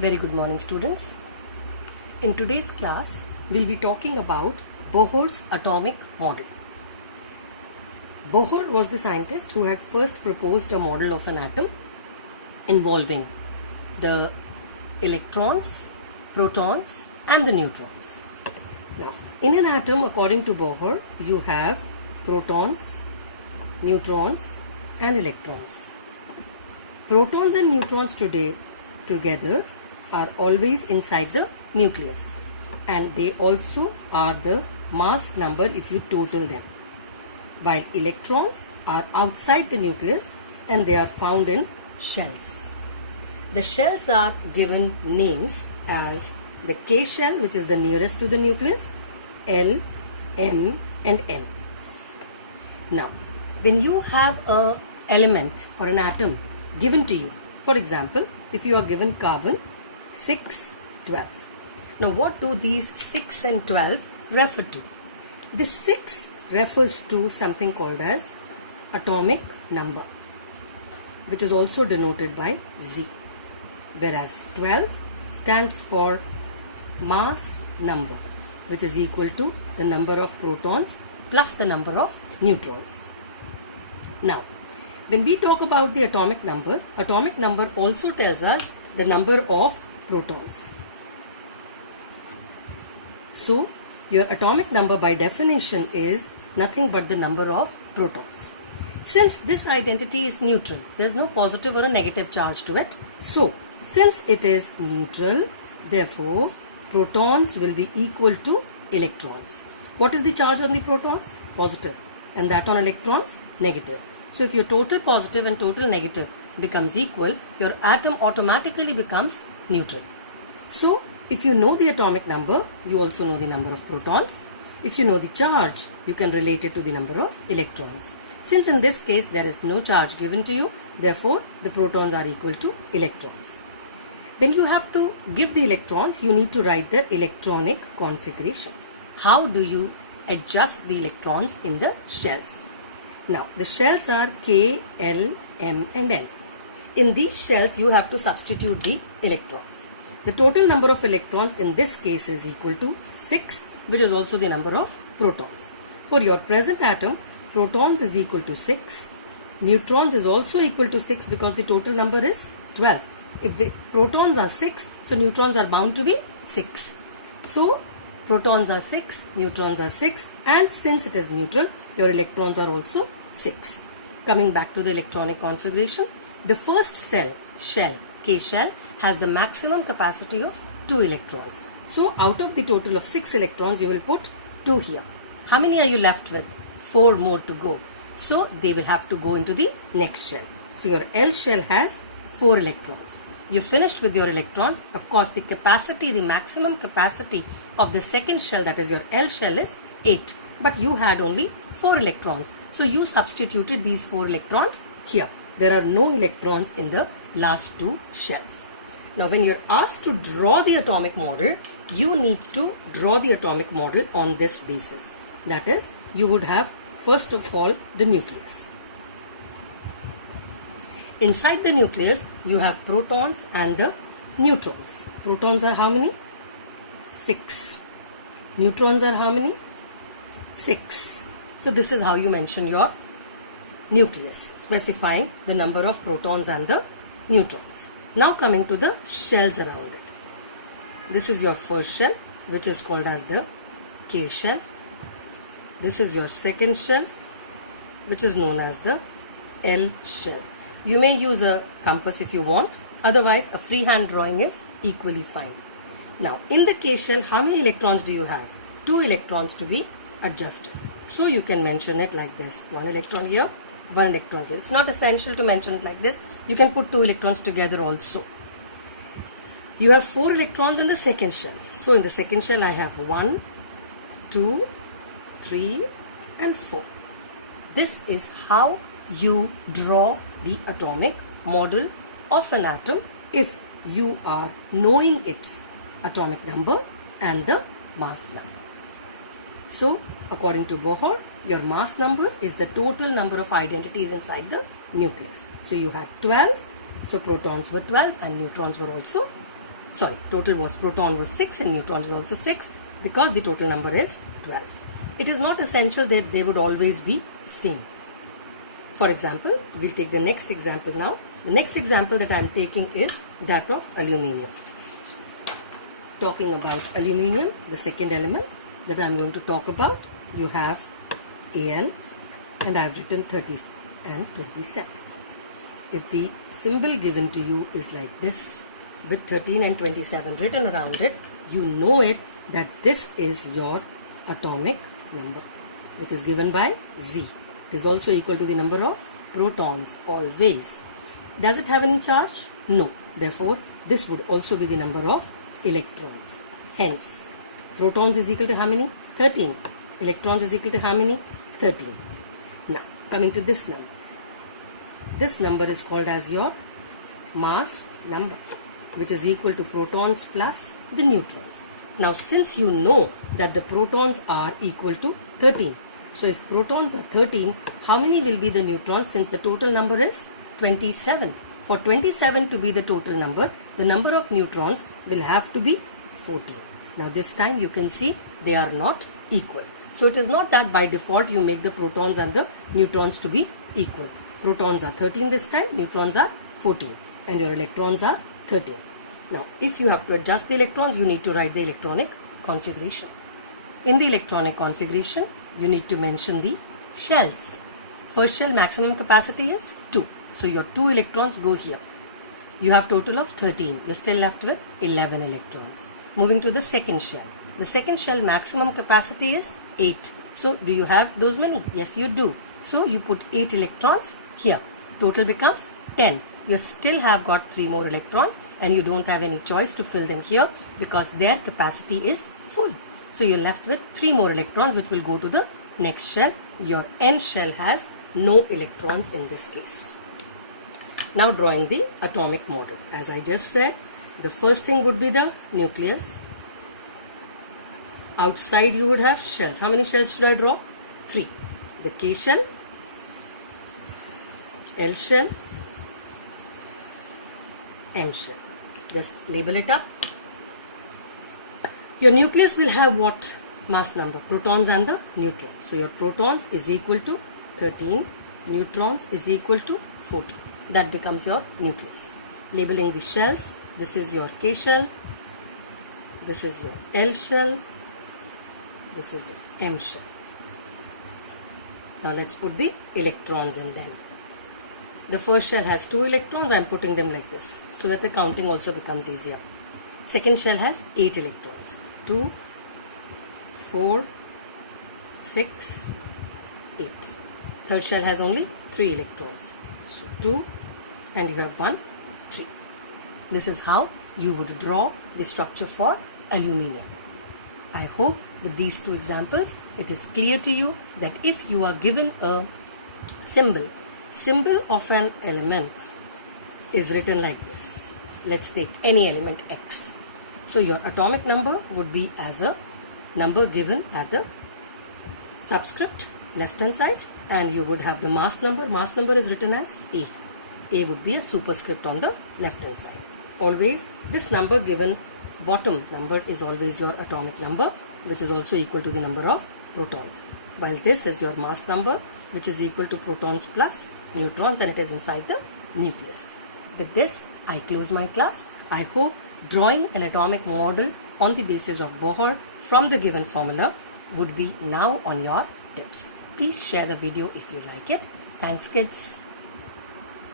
Very good morning, students. In today's class, we'll be talking about Bohr's atomic model. Bohr was the scientist who had first proposed a model of an atom involving the electrons, protons and the neutrons. Now, in an atom, according to Bohr, you have protons, neutrons and electrons. Protons and neutrons together are always inside the nucleus, and they also are the mass number if you total them, while electrons are outside the nucleus and they are found in shells. The shells are given names as the K shell, which is the nearest to the nucleus, L, M and N. Now, when you have an element or an atom given to you, for example, if you are given carbon 6, 12. Now, what do these 6 and 12 refer to? The 6 refers to something called as atomic number, which is also denoted by Z, whereas 12 stands for mass number, which is equal to the number of protons plus the number of neutrons. Now, when we talk about the atomic number also tells us the number of protons. So, your atomic number by definition is nothing but the number of protons. Since this identity is neutral, there is no positive or a negative charge to it. So, since it is neutral, therefore, protons will be equal to electrons. What is the charge on the protons? Positive. And that on electrons? Negative. So if your total positive and total negative becomes equal, your atom automatically becomes neutral. So if you know the atomic number, you also know the number of protons. If you know the charge, you can relate it to the number of electrons. Since in this case there is no charge given to you, therefore the protons are equal to electrons. When you have to give the electrons, you need to write the electronic configuration. How do you adjust the electrons in the shells? Now, the shells are K, L, M and N. In these shells, you have to substitute the electrons. The total number of electrons in this case is equal to 6, which is also the number of protons. For your present atom, protons is equal to 6. Neutrons is also equal to 6 because the total number is 12. If the protons are 6, so neutrons are bound to be 6. So, protons are 6, neutrons are 6, and since it is neutral, your electrons are also 6. Coming back to the electronic configuration, the first shell, K shell, has the maximum capacity of 2 electrons. So, out of the total of 6 electrons, you will put 2 here. How many are you left with? 4 more to go. So, they will have to go into the next shell. So, your L shell has 4 electrons. You finished with your electrons. Of course, the maximum capacity of the second shell, that is your L shell, is 8. But you had only 4 electrons. So you substituted these 4 electrons here. There are no electrons in the last 2 shells. Now, when you're asked to draw the atomic model, you need to draw the atomic model on this basis. That is, you would have first of all the nucleus. Inside the nucleus, you have protons and the neutrons. Protons are how many? 6. Neutrons are how many? 6. So this is how you mention your nucleus, specifying the number of protons and the neutrons. Now coming to the shells around it. This is your first shell, which is called as the K shell. This is your second shell, which is known as the L shell. You may use a compass if you want, otherwise a freehand drawing is equally fine. Now, in the K shell, how many electrons do you have? 2 electrons to be adjusted. So you can mention it like this. 1 electron here, 1 electron here. It's not essential to mention it like this. You can put 2 electrons together also. You have 4 electrons in the second shell. So in the second shell, I have 1, 2, 3 and 4. This is how you draw the atomic model of an atom if you are knowing its atomic number and the mass number. So, according to Bohr, your mass number is the total number of identities inside the nucleus. So, you had 12, so protons were 12 and neutrons were also sorry, total was proton was 6 and neutron is also 6 because the total number is 12. It is not essential that they would always be same. For example, we'll take the next example now. The next example that I am taking is that of aluminium. Talking about aluminium, the second element that I am going to talk about, you have Al and I have written 30 and 27. If the symbol given to you is like this with 13 and 27 written around it, you know it that this is your atomic number, which is given by Z. It is also equal to the number of protons always. Does it have any charge? No. Therefore, this would also be the number of electrons. Hence, protons is equal to how many? 13. Electrons is equal to how many? 13. Now, coming to this number. This number is called as your mass number, which is equal to protons plus the neutrons. Now, since you know that the protons are equal to 13, so if protons are 13, how many will be the neutrons since the total number is 27? For 27 to be the total number, the number of neutrons will have to be 14. Now, this time you can see they are not equal. So, it is not that by default you make the protons and the neutrons to be equal. Protons are 13 this time, neutrons are 14 and your electrons are 13. Now, if you have to adjust the electrons, you need to write the electronic configuration. In the electronic configuration, you need to mention the shells. First shell maximum capacity is 2. So, your 2 electrons go here. You have total of 13. You're still left with 11 electrons. Moving to the second shell. The second shell maximum capacity is 8. So, do you have those many? Yes, you do. So, you put 8 electrons here. Total becomes 10. You still have got 3 more electrons and you don't have any choice to fill them here because their capacity is full. So, you're left with 3 more electrons which will go to the next shell. Your N shell has no electrons in this case. Now, drawing the atomic model. As I just said, the first thing would be the nucleus. Outside you would have shells. How many shells should I draw? 3. The K shell, L shell, M shell. Just label it up. Your nucleus will have what mass number? Protons and the neutrons. So your protons is equal to 13, neutrons is equal to 14. That becomes your nucleus. Labeling the shells, this is your K shell, this is your L shell, this is your M shell. Now let's put the electrons in them. The first shell has 2 electrons. I am putting them like this so that the counting also becomes easier. Second shell has 8 electrons. 2, 4, 6, 8. Third shell has only 3 electrons. So 2 and you have 1, 3. This is how you would draw the structure for aluminium. I hope with these 2 examples it is clear to you that if you are given a symbol of an element is written like this. Let's take any element X. So your atomic number would be as a number given at the subscript left hand side and you would have the mass number. Mass number is written as A. A would be a superscript on the left hand side. Always this number given bottom number is always your atomic number, which is also equal to the number of protons. While this is your mass number, which is equal to protons plus neutrons and it is inside the nucleus. With this, I close my class. I hope drawing an atomic model on the basis of Bohr from the given formula would be now on your tips. Please share the video if you like it. Thanks kids.